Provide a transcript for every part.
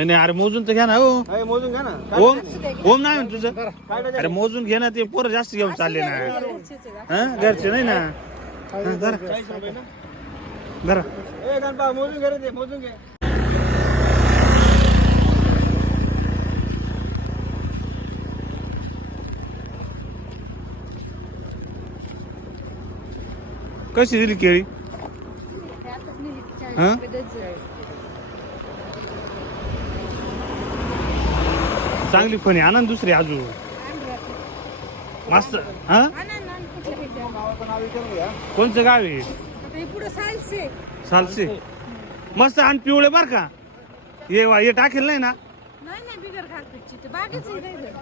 नाही नाही, अरे मोजून तर घ्या ना. हो अरे मोजून घ्या ना. ओम ओम नाही म्हणत तुझं. अरे मोजून घे ना, ते पोरं जास्त घेऊन चालले ना. हा घरचे नाही ना. हा, धरा धरा. ए गणपा मोजून घे रे ते, मोजून घे. कशी दिली केळी? हा चांगली फणी आणा ना दुसरी अजून मस्त. हा कोणचं गाव आहे? सालसे. मस्त आणि पिवळे बर का. हे टाकेल नाही ना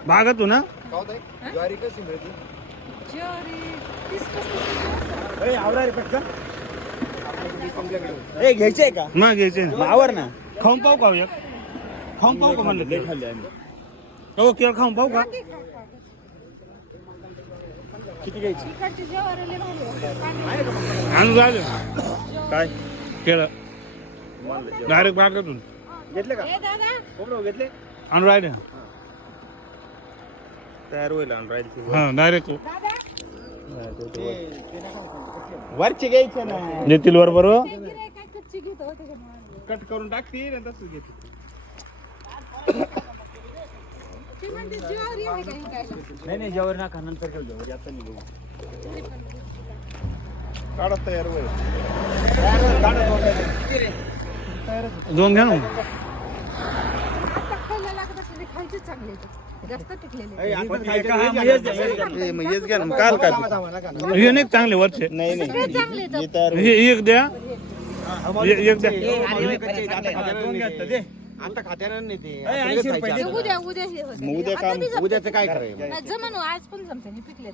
बागातू ना. ज्वारी कशी मिळते? ए घ्यायचे का? मग घ्यायचे आवर ना. खाऊन पाहू का? एक खाऊन पाहू का म्हणलं? खाल्ले आम्ही. हो केळ खाऊन पाहू का? किती घ्यायची? आणून राहिलं काय केळ डायरेक्ट बागातून घेतले का? खोबरं घेतले? आणून राहिले. तयार होईल आणि राहील. हा डायरेक्ट वरचे घ्यायचे ना. देतील बरोबर. कट करून टाकतील आणि तसंच घेतील. नाही नाही ज्वारी नका, नंतर घेऊ ज्वारी, आता नाही घेऊ. काढत तयार होईल. दोन घ्या ना मग. हे नाही चांगले वरचे. नाही नाही हे एक द्या. एक द्या. आता खात्यानं नाही ते. उद्या काम उद्याचं काय करायचं? आज पण जमते पिकले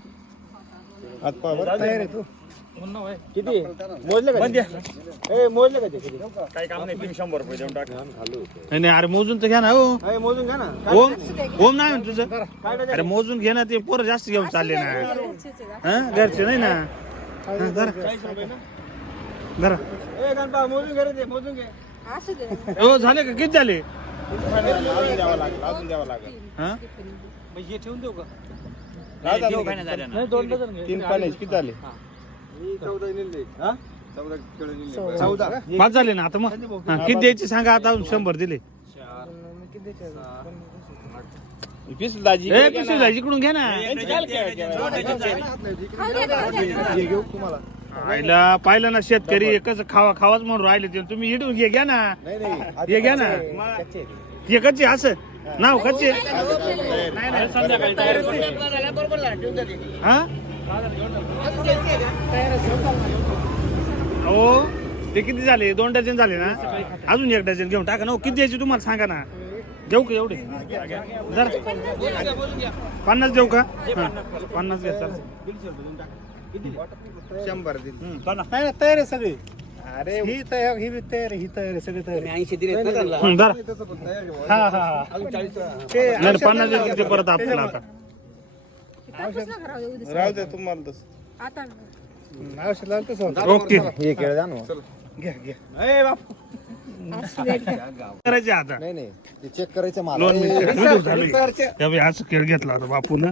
तयार आहे तू. किती मोजले का? ए मोजले का ते किती? काही काम नाही, तुम्ही 100 रुपये देऊन टाका. नाही नाही, अरे मोजून तर घ्या ना. हो ए मोजून घ्या ना. ओम ओम नाही म्हणत तुझं. अरे मोजून घे ना, ते पोरं जास्त घेऊन चालले ना. हा घरचे नाही ना. हा, धरा धरा. ए गणपा मोजून घे रे ते, मोजून घे. असू दे. हो झाले का? किती झाले? अजून द्यावं लागेल, अजून द्यावं लागेल. हा हे ठेवून देऊ का? नाही, 3 महिने झाले ना. 3 पाण्याचे किती झाले? 14 निघले. हा 14 किलो निघले. 14 पाच झाले ना आता. मग हा, किती द्यायचे सांगा आता. अजून 100 दिले. पिस दाजी ए पिशवी जायची इकडून घ्या ना. घेऊ तुम्हाला. आईला पाहिलं ना शेतकरी कसं खावाच म्हणून राहिले ते. तुम्ही इडून घ्या ना. नाही नाही हे घ्या ना. हे कच्चे असं नाव कच्चे. हा हो ते किती झाले? 2 डझन झाले ना. अजून 1 डझन घेऊन टाका ना. हो, किती द्यायची तुम्हाला सांगा ना. देऊ का एवढे? जरा 50 देऊ का? हा, 50 घ्या सर. 100 दिले. नाही, तयार आहे सगळी. अरे ही तयार, ही तयार, ही तयार, सगळी तयार. 80 दिले ना त्यांना. धरा. तसं पण तयार घेऊ. हा हा हा. अजून 40 नाही 50 देते परत आपल्याला आता. राहू दे तुम्हाला तसं. आता औषध लावलं तसं. ओके हे केळ जा ना. घ्या घ्या. ए बाप. करायचे आता. नाही नाही ते चेक करायचं मला. लोन मिळते. असं केळ घेतला होता बापून.